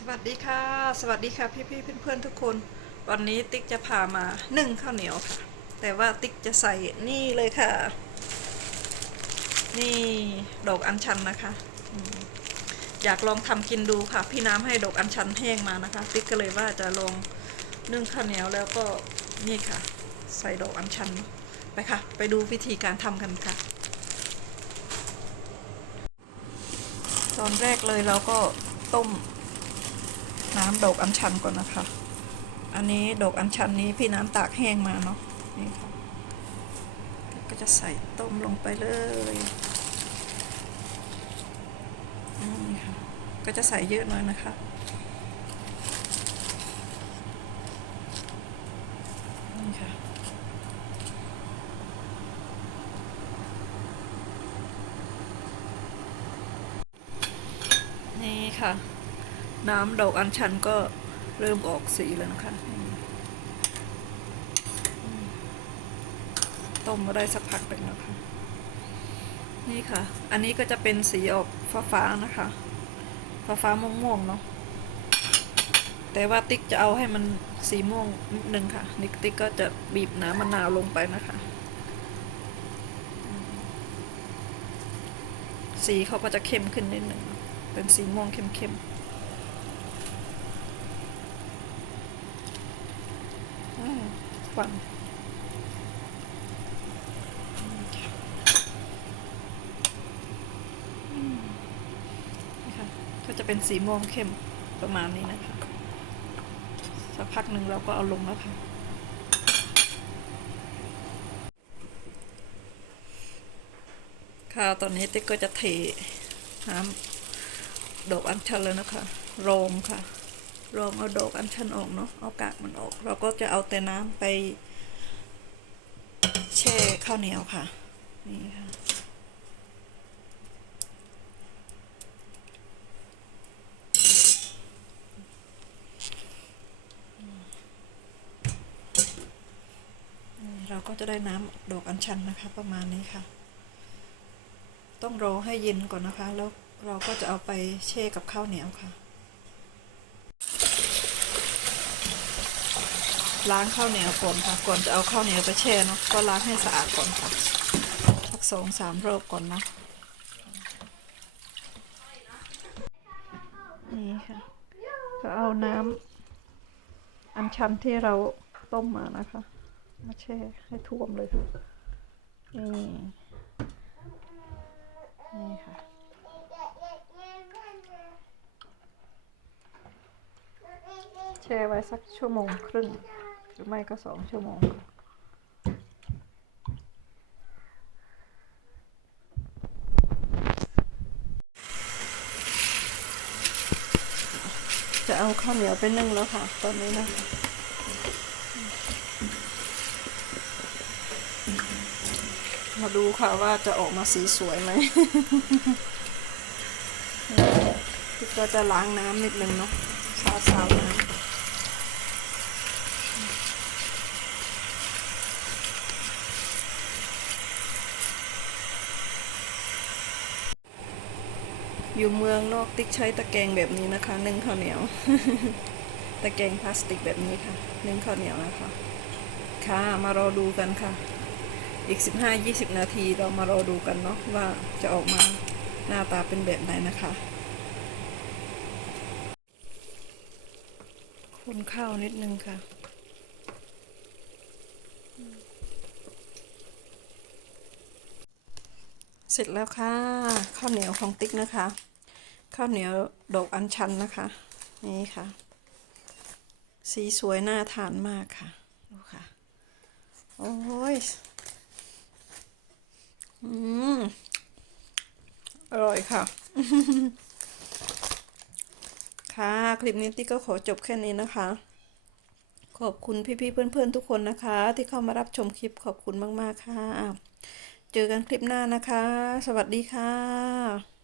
สวัสดีค่ะ สวัสดีค่ะพี่ๆเพื่อนๆทุกคน วันนี้ติ๊กจะพามานึ่งข้าวเหนียวค่ะ แต่ว่าติ๊กจะใส่นี่เลยค่ะ นี่ดอกอัญชันนะคะ อยากลองทำกินดูค่ะ พี่น้ำให้ดอกอัญชันแห้งมานะคะ ติ๊กก็เลยว่าจะลองนึ่งข้าวเหนียวแล้วก็นี่ค่ะ ใส่ดอกอัญชันไปค่ะ ไปดูวิธีการทำกันค่ะ ตอนแรกเลยเราก็ต้ม น้ำดอกอัญชันก่อนนะคะ อันนี้ดอกอัญชันนี้พี่น้ำตากแห้งมาเนาะนี่ค่ะก็จะใส่ต้มลงไปเลยนี่ค่ะก็จะใส่เยอะหน่อยนะคะนี่ค่ะนี่ค่ะ น้ำดอกอัญชันก็เริ่มออกสีแล้วนะคะ ต้มมาได้สักพักหนึ่งแล้วค่ะ นี่ค่ะ อันนี้ก็จะเป็นสีออกฟ้าๆนะคะฟ้าฟ้าๆม่วงๆเนาะ แต่ว่าติ๊กจะเอาให้มันสีม่วงนิดนึงค่ะ นิกติ๊กก็จะบีบน้ำมะนาวลงไปนะคะ สีเขาก็จะเข้มขึ้นนิดหนึ่ง เป็นสีม่วงเข้มๆ อื มควันอืมนี่ค่ะก็จะเป็นสีม่วงเข้มประมาณนี้นะคะ สักพักหนึ่งเราก็เอาลงแล้วค่ะค่ะตอนนี้ติ๊กก็จะเทน้ำดอกอัญชันแล้วนะคะ โรมค่ะ รองเอาดอกอัญชันออกเนาะเอากากมันออก เราก็จะเอาแต่น้ำไป แช่ข้าวเหนียวค่ะ นี่ค่ะเราก็จะได้น้ำดอกอัญชันนะคะ ประมาณนี้ค่ะ ต้องรอให้เย็นก่อนนะคะ แล้วเราก็จะเอาไปแช่กับข้าวเหนียวค่ะ ล้างข้าวเหนียวก่อนค่ะ ก่อนจะเอาข้าวเหนียวไปแช่เนาะก็ล้างให้สะอาดก่อนค่ะสักสองสามรอบก่อนนะนี่ค่ะก็เอาน้ำอัญชันที่เราต้มมานะคะ มาแช่ให้ท่วมเลยค่ะนี่นี่ค่ะ แช่ไว้สักชั่วโมงครึ่ง หรือไม่ก็สองชั่วโมงจะเอาข้าวเหนียวไปนึ่งแล้วค่ะ ตอนนี้นะคะมาดูค่ะว่าจะออกมาสีสวยไหมก็จะล้างน้ำนิดนึงเนาะซาวซาวน้ำ อยู่เมืองนอกติ๊กใช้ตะแกรงแบบนี้นะคะนึ่งข้าวเหนียว ตะแกรงพลาสติกแบบนี้ค่ะนึ่งข้าวเหนียวนะคะ ค่ะมารอดูกันค่ะ อีก 15-20 นาทีเรามารอดูกันเนาะว่าจะออกมาหน้าตาเป็นแบบไหนนะคะ คนข้าวนิดนึงค่ะเสร็จแล้วค่ะ ข้าวเหนียวของติ๊กนะคะ ข้าวเหนียวดอกอัญชันนะคะ นี่ค่ะ สีสวยน่าทานมากค่ะ ดูค่ะ โอ้ย อืม อร่อยค่ะ ค่ะ คลิปนี้ติ๊กก็ขอจบแค่นี้นะคะ ขอบคุณพี่ๆเพื่อนๆทุกคนนะคะ ที่เข้ามารับชมคลิปขอบคุณมากๆค่ะ เจอกันคลิปหน้านะคะ สวัสดีค่ะ